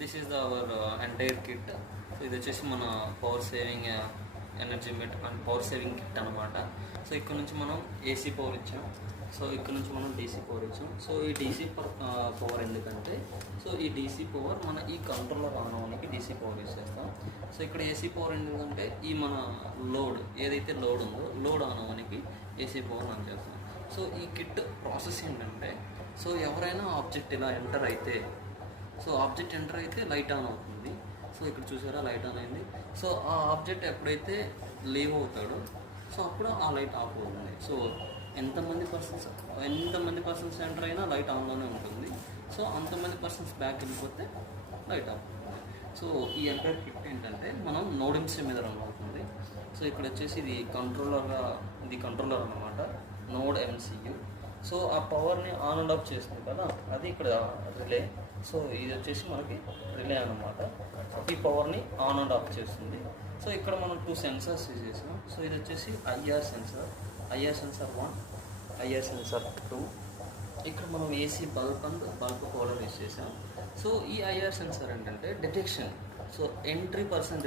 This is our entire kit. So ఇది వచ్చేసి మన power saving energy met and power saving kit అనమాట. So ఇక్కడ నుంచి మనం ఏసీ పవర్ ఇచ్చాం, సో ఇక్కడ నుంచి మనం డీసీ పవర్ ఇచ్చాం. సో ఈ డీసీ పవర్ ఎందుకంటే, సో ఈ డీసీ పవర్ మన ఈ కంట్రోలర్ ఆన్ అవ్వడానికి డీసీ పవర్ యూస్ చేస్తాం. సో ఇక్కడ ఏసీ పవర్ ఎందుకంటే ఈ మన లోడ్ ఏదైతే లోడ్ ఉందో లోడ్ ఆన్ అవ్వడానికి ఏసీ పవర్ ఆన్ చేస్తాం. సో ఈ కిట్ ప్రాసెస్ ఏంటంటే, సో ఎవరైనా ఆబ్జెక్ట్ ఇలా ఎంటర్ అయితే, సో ఆబ్జెక్ట్ ఎంటర్ అయితే లైట్ ఆన్ అవుతుంది. సో ఇక్కడ చూసారా లైట్ ఆన్ అయింది. సో ఆ ఆబ్జెక్ట్ ఎప్పుడైతే లీవ్ అవుతాడో సో అప్పుడు ఆ లైట్ ఆఫ్ అవుతుంది. సో ఎంతమంది పర్సన్స్ ఎంటర్ అయినా లైట్ ఆన్లోనే ఉంటుంది. సో అంతమంది పర్సన్స్ బ్యాక్ వెళ్ళిపోతే లైట్ ఆఫ్ అవుతుంది. సో ఈ ఎంటైర్ కిట్ ఏంటంటే మనం నోడిమ్స్ మీద రన్ అవుతుంది. సో ఇక్కడ వచ్చేసి ఇది కంట్రోలర్ అనమాట, నోడ్ ఎంసీయూ. సో ఆ పవర్ని ఆన్ అండ్ ఆఫ్ చేస్తుంది కదా, అది ఇక్కడ రిలే. సో ఇది వచ్చేసి మనకి రిలే అనమాట, ఈ పవర్ని ఆన్ అండ్ ఆఫ్ చేస్తుంది. సో ఇక్కడ మనం 2 సెన్సర్స్ యూజ్ చేసాం. సో ఇది వచ్చేసి ఐఆర్ సెన్సర్ 1, ఐఆర్ సెన్సర్ 2. ఇక్కడ మనం ఏసీ బల్బ్ అండ్ బల్బ్ కూడా యూజ్ చేసాం. సో ఈ ఐఆర్ సెన్సర్ ఏంటంటే డిటెక్షన్, సో ఎంట్రీ పర్సన్